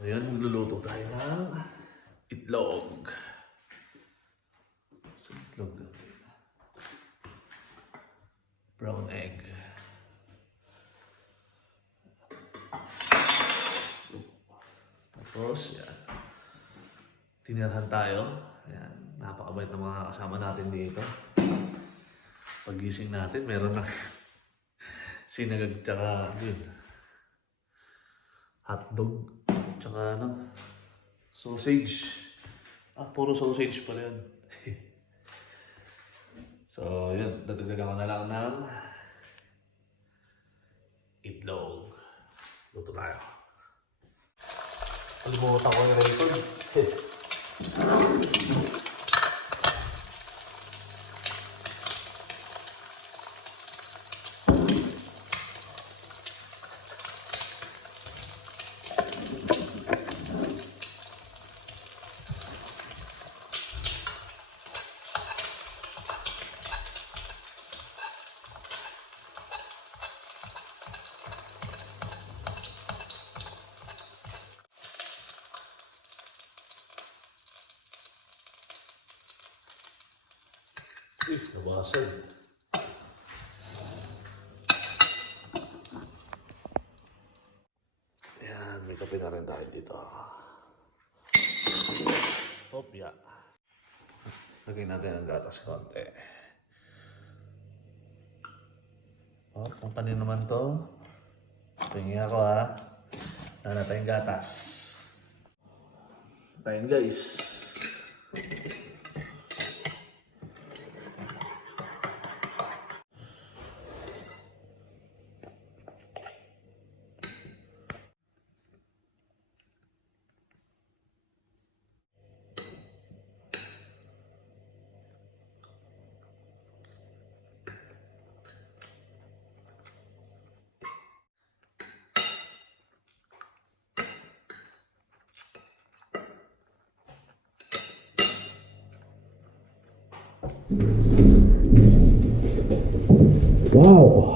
Ayan, magluluto tayo ng itlog. Sa itlog natin. Brown egg. Tapos, yan. Tinirhan tayo. Yan. Napakabait ng mga kasama natin dito. Pagising natin, meron na sinagag tsaka yun. Hotdog tsaka sausage. Puro sausage pala yun. So, yun. Dadagdagan ko na lang ng itlog. Luto tayo. Kalimutan ko yung record. Nabasag. Ayan, may kape na rin tayo dito. Hopya. Lagyan natin ang gatas konti. Kung panin naman to. Pingi ako ha. Nana tayong gatas. Tayin guys. Wow!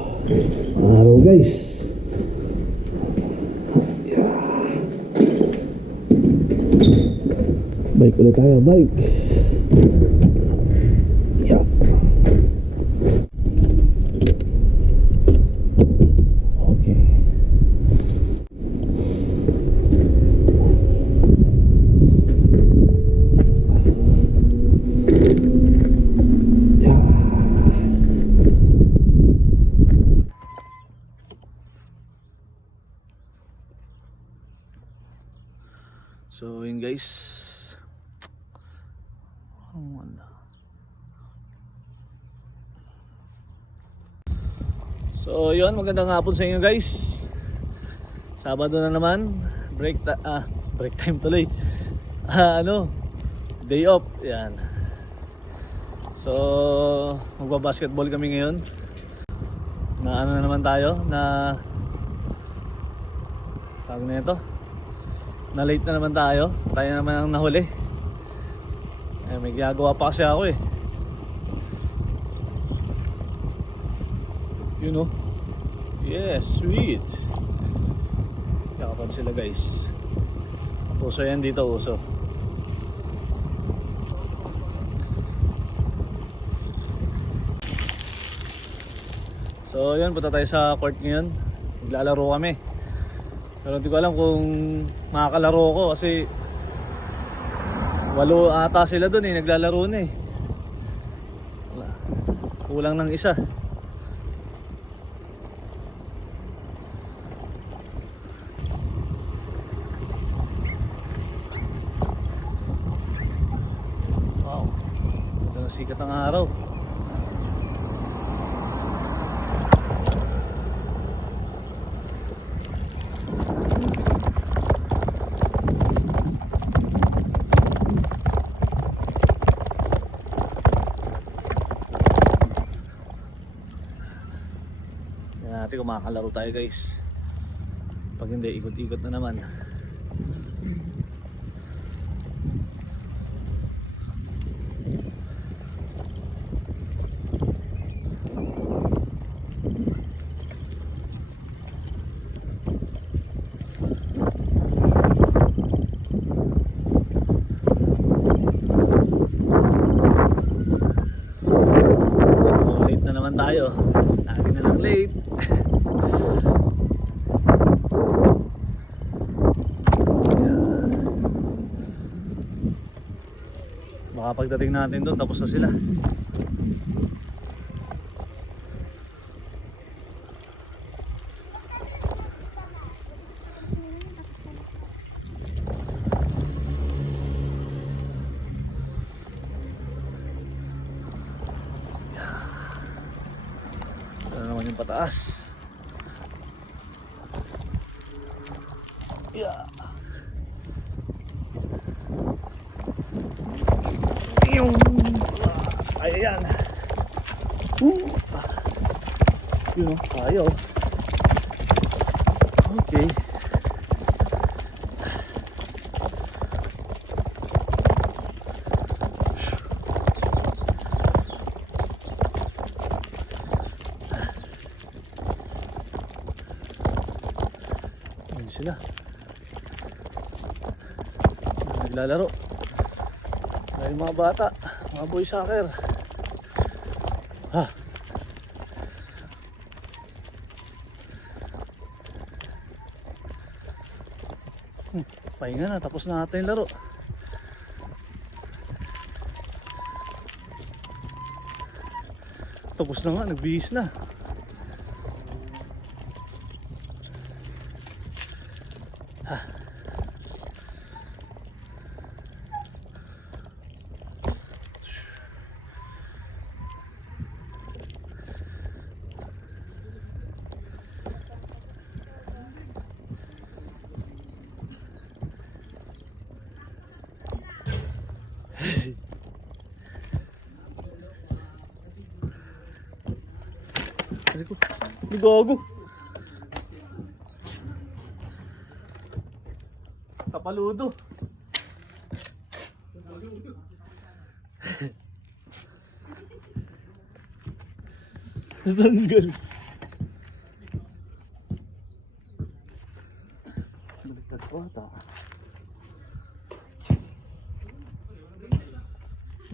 Araw guys! Yeah. Bike ulit tayo, bike! Yeah. Okay. So yun guys. So yun, magandang hapon sa inyo guys. Sabado na naman. Break time tuloy. Day off. Yan. So magbabasketball kami ngayon. Na na naman tayo na tawag na ito. Na late na naman tayo. Tayo naman ang nahuli. May ginagawa pa kasi ako eh. You know? Yes, sweet. Kakapan sila guys. Uso yan dito, uso. So yun, punta tayo sa court ngayon. Maglalaro kami. Pero hindi ko alam kung makakalaro ko kasi 8 ata sila doon eh, naglalaro na eh. Kulang ng isa. Wow, ito na sikat ang araw. Natin kung makakalaro tayo guys. Pag hindi, ikot-ikot na naman. tayo. Lagi na lang late. Baka pagdating natin doon tapos na sila. Ito na naman yung pataas. Yeah. Ay, ayan. Yun o, tayo. Okay. Ayun sila. Naglalaro. Ay, mga bata, mga boy soccer. Ha. Pahinga na, tapos na natin yung laro. Tapos na nga, nagbihis na. Ha. Ay, gago. Tapaludo. Natanggal. Baliktad ko ata.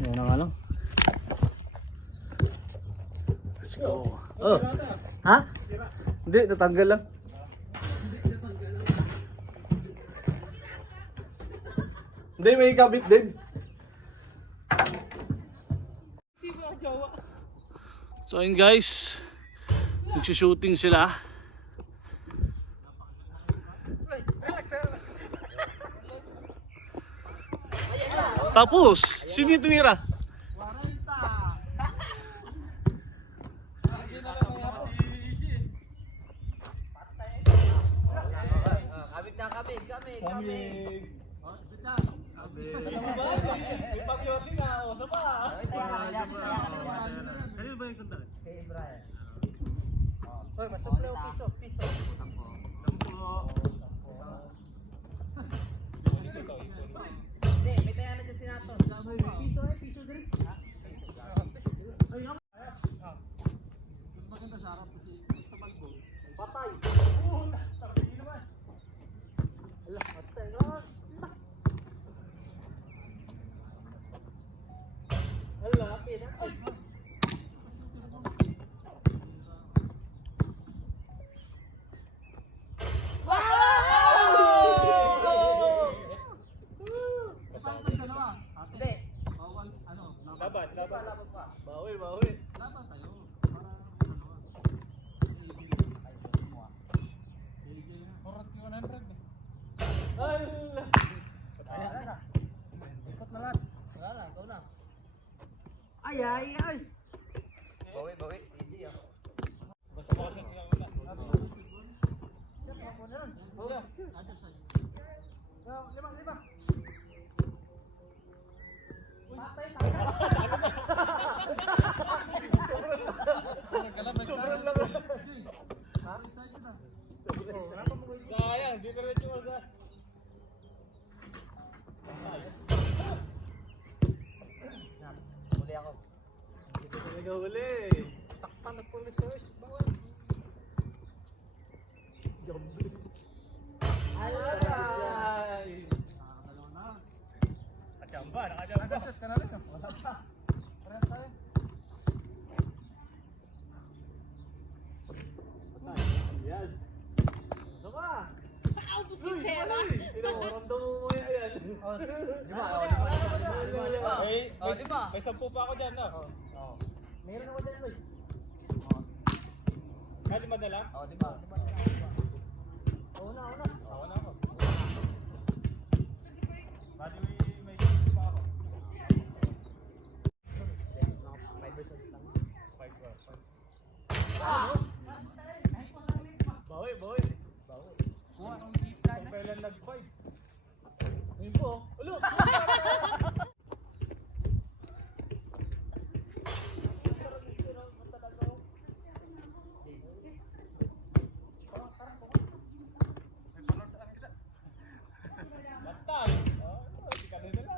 Yan na nga lang. Let's go. Oh. Ha? Hindi, natanggal lang. Hindi, may kabit din. So yun guys, nagsushooting sila. Tapos, sino yung tumira? Kamig. May pag-yosin na, o sa pa. Kanino ba yung sandal? Kay Brian. Hoy, masuklo, piso. Hindi, may tayo na dyan sinato. Piso din. Mas maganda sa harap kasi tabalbo. Patay. Hindi naman. Allah, patay na. Allah, akin na. Laban pa. Bawi. Laban tayo. Para Orat ki 100. Ay, ikot na lang. Wala na, ikaw na. Ay. Bawi. Hindi ah. Basta makasya siya una. Just ako na yun. Other side. Lima. Sobrang lakas. Sayang, di ka rin yung mag- Huli ako. Hindi ka talaga huli. Takpan na pulis sa is. Bawal. Jambi. Ay! Nakachamba. Nakaset ka na rin. Wala pa. Parehas tayo. Ramdam mo mo yan. Lima. May 10 pa ako dyan, no? Meron ako dyan, Loy. Lima na lang? Oo, lima. Una. Ako na ako. Bali, may 10 pa ako. 5. Bawi. Kuha nung lista na. Kailan nag-5? Ayun po. Ulo! Lantas! Hindi ka na lang.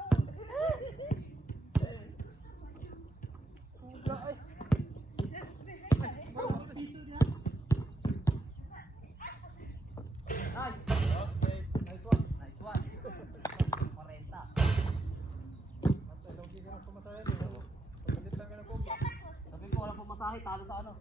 Nice. Okay. Nice one. 40. Hindi ka na pumasaya, di ba? Pagkalit lang ka ng bomba. Sabi ko, walang pumasahe, talo sa ano.